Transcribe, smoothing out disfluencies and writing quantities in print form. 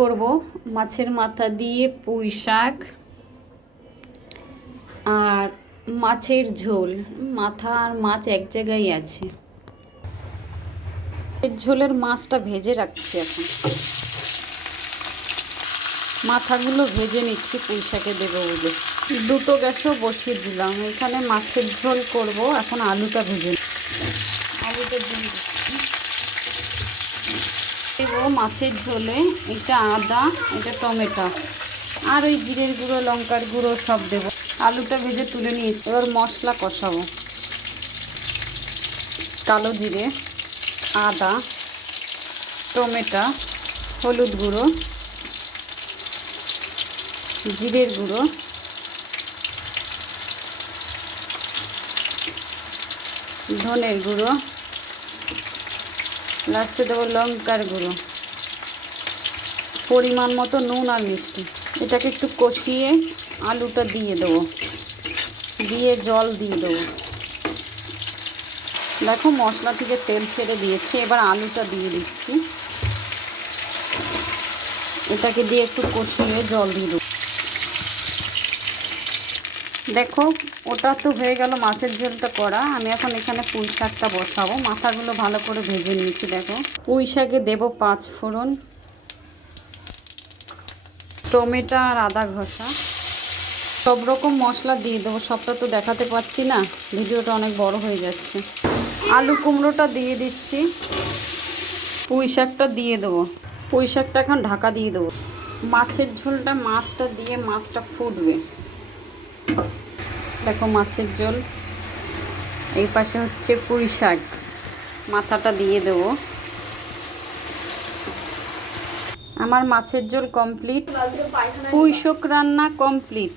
করব মাছের মাথা দিয়ে পুঁই শাক আর মাছের ঝোল। মাথা আর মাছ এক জায়গায় আছে। এর ঝোলের মাছটা ভেজে রাখছি এখন। মাথাগুলো ভেজে নিচ্ছি পুঁই শাকে দেবো বলে। দুটো গ্যাসও বসিয়ে দিলাম। এখানে মাছের ঝোল করব। এখন আলুটা ভেজে আলুটা দিয়ে দিচ্ছি। দেবো মাছের ঝোলে এটা আদা, এটা টমেটো আর ওই জিরের গুঁড়ো, লঙ্কার গুঁড়ো সব দেবো। আলুটা ভেজে তুলে নিয়েছি। এবার মশলা কষাবো। কালো জিরে, আদা, টমেটো, হলুদ গুঁড়ো, জিরের গুঁড়ো, ধনের গুঁড়ো, লাস্টে দেবো লঙ্কার গুঁড়ো, পরিমাণ মতো নুন আর মিষ্টি। এটাকে একটু কষিয়ে আলুটা দিয়ে দেবো, দিয়ে জল দিয়ে দেবো। দেখো মশলা থেকে তেল ছেড়ে দিয়েছে। এবার আলুটা দিয়ে দিচ্ছি। এটাকে দিয়ে একটু কষিয়ে জল দিয়ে দেবো। দেখো ওটা তো হয়ে গেল মাছের ঝোলটা করা। আমি এখন এখানে পুঁই শাকটা বসাবো। মাথাগুলো ভালো করে ভেজে নিয়েছি। দেখো পুঁই শাকে দেবো 5 ফোড়ন, টমেটো আর আদা ঘষা, সব রকম মশলা দিয়ে দেবো। সবটা তো দেখাতে পাচ্ছি না, ভিডিওটা অনেক বড় হয়ে যাচ্ছে। আলু কুমড়োটা দিয়ে দিচ্ছি। পুঁই শাকটা দিয়ে দেবো। পুঁই শাকটা এখন ঢাকা দিয়ে দেবো। মাছের ঝোলটা মাছটা দিয়ে মাছটা ফুটবে। দেখো মাছের ঝোল, এই পাশে হচ্ছে পুঁই শাক। মাথাটা দিয়ে দেবো। আমার মাছের ঝোল কমপ্লিট, পুঁই শাক রান্না কমপ্লিট।